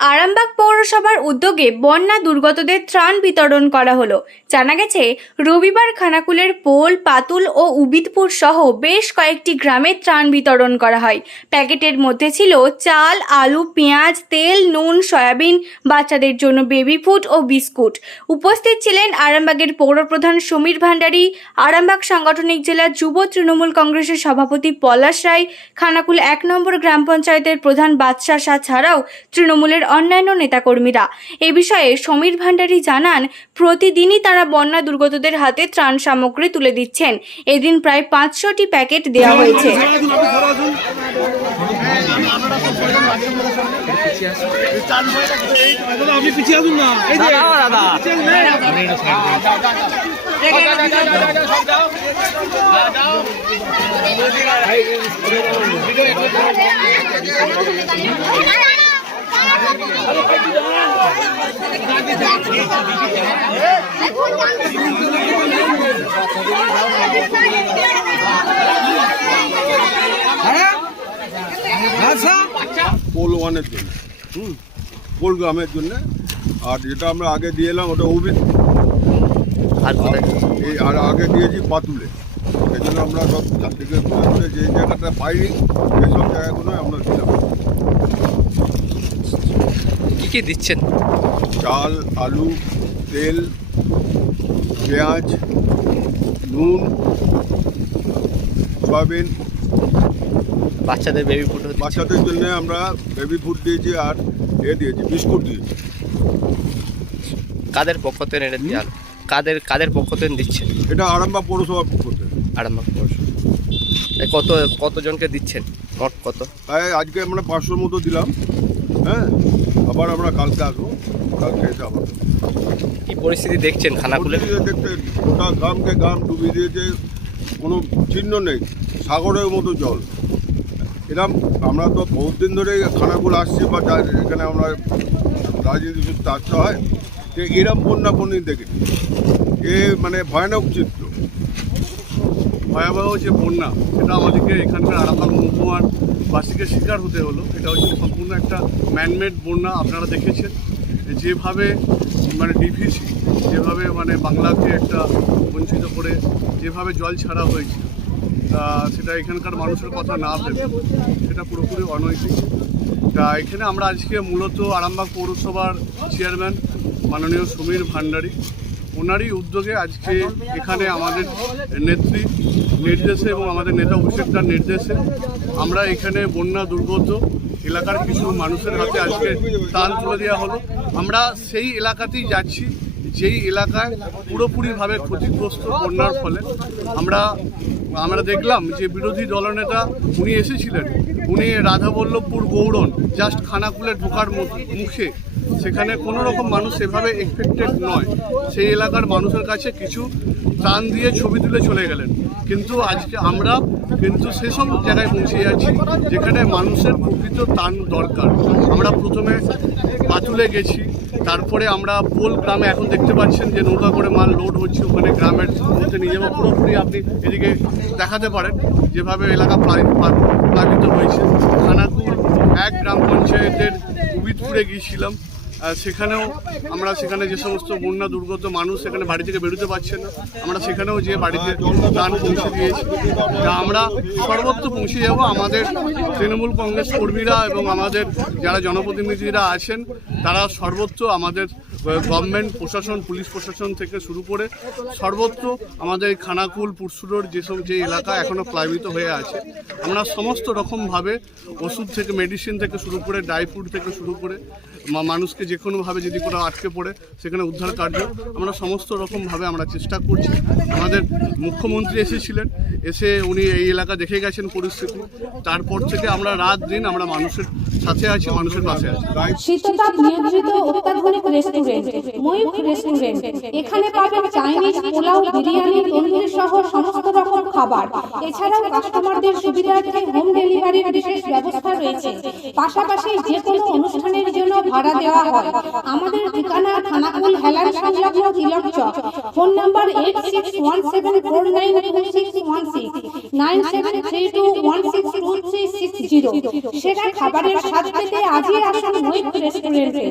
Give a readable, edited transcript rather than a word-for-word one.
আরামবাগ পৌরসভার উদ্যোগে বন্যা দুর্গতদের ত্রাণ বিতরণ করা হলো। জানা গেছে, রবিবার খানাকুলের পোল, পাতুল ও উবিদপুর সহ বেশ কয়েকটি গ্রামে ত্রাণ বিতরণ করা হয়। প্যাকেটের মধ্যে ছিল চাল, আলু, পেঁয়াজ, তেল, নুন, সয়াবিন, বাচ্চাদের জন্য বেবি ফুড ও বিস্কুট। উপস্থিত ছিলেন আরামবাগের পৌরপ্রধান সমীর ভান্ডারী, আরামবাগ সাংগঠনিক জেলা যুব তৃণমূল কংগ্রেসের সভাপতি পলাশ রায়, খানাকুল 1 নম্বর গ্রাম পঞ্চায়েতের প্রধান বাদশা শাহ ছাড়াও তৃণমূলের অন্যান্য নেতাকর্মীরা। এ বিষয়ে সমীর ভান্ডারী জানান, প্রতিদিনই তারা বন্যা দুর্গতদের হাতে ত্রাণ সামগ্রী তুলে দিচ্ছেন। এদিন প্রায় 500টি প্যাকেট দেওয়া হয়েছে। পোল ওয়ানের জন্য, পোল গ্রামের জন্য। আর যেটা আমরা আগে দিয়ে এলাম ওটা উবিদ, আর আগে দিয়েছি পাতুলে। সেই জন্য আমরা সব চারদিকে ঘুরে যে জায়গাটা পাইনি সেসব জায়গাগুলো আমরা দিলাম। কী কী দিচ্ছেন? চাল, আলু, তেল, পেঁয়াজ, নুন, সয়াবিন। বাচ্চাদের বেবি ফুড, বাচ্চাদের জন্য আমরা বেবি ফুড দিয়েছি আর দিয়েছি বিস্কুট দিয়েছি। কাদের পক্ষ থেকে এটা দেওয়া? কাদের পক্ষ থেকে দিচ্ছেন? এটা আরামবাগ পৌরসভার পক্ষ থেকে। আরামবাগ পৌরসভা। কতজনকে দিচ্ছেন? মোট কত? তাই আজকে আমরা 500 মতো দিলাম। হ্যাঁ, আবার আমরা কালকে আসবো, কালকে এসে আবার। কি পরিস্থিতি দেখছেন খানাকুলে? দেখতে গোটা গ্রাম ডুবিয়ে দিয়েছে, কোনো চিহ্ন নেই, সাগরের মতো জল। এরকম আমরা তো বহুত দিন ধরে খানাকুল আসছি বা এখানে আমরা রাজনীতি সূত্রে আসতে হয়, যে এরম বন্যা কোনদিন দেখিনি। এ মানে ভয়ানক চিত্র, ভয়াবহ যে বন্যা, সেটা আমাদেরকে এখানকার আরামবাগ মহকুমার বাসীকে শিকার হতে হলো। এটা হচ্ছে সম্পূর্ণ একটা ম্যানমেড বন্যা। আপনারা দেখেছেন যেভাবে মানে ডিভিসি, যেভাবে মানে বাংলাকে একটা বঞ্চিত করে যেভাবে জল ছাড়া হয়েছে, সেটা এখানকার মানুষের কথা না ভেবে সেটা পুরোপুরি অনৈতিক। তা এখানে আমরা আজকে মূলত আরামবাগ পৌরসভার চেয়ারম্যান মাননীয় সমীর ভান্ডারী, ওনারই উদ্যোগে আজকে এখানে আমাদের নেত্রী নির্দেশে এবং আমাদের নেতা অভিষেকটার নির্দেশে আমরা এখানে বন্যা দুর্গত এলাকার কিছু মানুষের হাতে আজকে ত্রাণ তুলে দেওয়া হলো। আমরা সেই এলাকাতেই যাচ্ছি যেই এলাকায় পুরোপুরিভাবে ক্ষতিগ্রস্ত বন্যার ফলে। আমরা দেখলাম যে বিরোধী দলনেতা উনি এসেছিলেন, উনি রাধাবল্লভপুর গৌড়ন জাস্ট খানাকুলে ঢোকার মুখে, সেখানে কোনো রকম মানুষ সেভাবে এফেক্টেড নয়। সেই এলাকার মানুষের কাছে কিছু ত্রাণ দিয়ে ছবি তুলে চলে গেলেন। কিন্তু আজকে আমরা কিন্তু সেসব জায়গায় পৌঁছে যাচ্ছি যেখানে মানুষের প্রকৃত ত্রাণ দরকার। আমরা প্রথমে পাতুলে গেছি, তারপরে আমরা পোল গ্রামে এখন দেখতে পাচ্ছেন যে নৌকা করে মাল লোড হচ্ছে, ওখানে গ্রামের মধ্যে নিয়ে যাবো। পুরোপুরি আপনি এদিকে দেখাতে পারেন যেভাবে এলাকা প্লাবিত হয়েছে। খানাকুল 1 গ্রাম পঞ্চায়েতের উবিদপুরে গিয়েছিলাম, সেখানেও আমরা সেখানে যে সমস্ত বন্যা দুর্গত মানুষ সেখানে বাড়ি থেকে বেরোতে পারছে না, আমরা সেখানেও যে বাড়িতে ত্রাণ পৌঁছে দিয়েছি। আমরা সর্বত্র পৌঁছে যাব। আমাদের তৃণমূল কংগ্রেস কর্মীরা এবং আমাদের যারা জনপ্রতিনিধিরা আছেন তারা সর্বত্র আমাদের গভর্নমেন্ট প্রশাসন, পুলিশ প্রশাসন থেকে শুরু করে সর্বত্র আমাদের খানাকুল পুরসুরোর যে এলাকা এখনও প্লাবিত হয়ে আছে, আমরা সমস্ত রকমভাবে ওষুধ থেকে মেডিসিন থেকে শুরু করে ড্রাই ফ্রুট থেকে শুরু করে মানুষকে যে কোনোভাবে যদি কোনো আটকে পড়ে সেখানে উদ্ধার কার্য আমরা সমস্ত রকমভাবে আমরা চেষ্টা করছি। আমাদের মুখ্যমন্ত্রী এসেছিলেন, এসে উনি এই এলাকা দেখে গেছেন পরিস্থিতি। তারপর থেকে আমরা রাত দিন আমরা মানুষের সাথে আছি, মানুষের পাশে আছি। শীততাপ নিয়ন্ত্রিত অত্যাধুনিক রেস্টুরেন্ট ময়ূখ রেস্টুরেন্ট। এখানে পাবেন চাইনিজ, পোলাও, বিরিয়ানি, তন্দুরি সহ সমস্ত রকম খাবার। এছাড়াও কাস্টমারদের সুবিধার্থে হোম ডেলিভারির বিশেষ ব্যবস্থা রয়েছে। পাশাপাশি যে কোনো অনুষ্ঠানের জন্য ভাড়া দেওয়া হয়। আমাদের ঠিকানা খানাকুল হেলান সংলগ্ন তিলক চক। Phone number 8617492616, 9732162360। সেরা খাবারের স্বাদ পেতে আজই আসুন মৈত্র রেস্টুরেন্টে।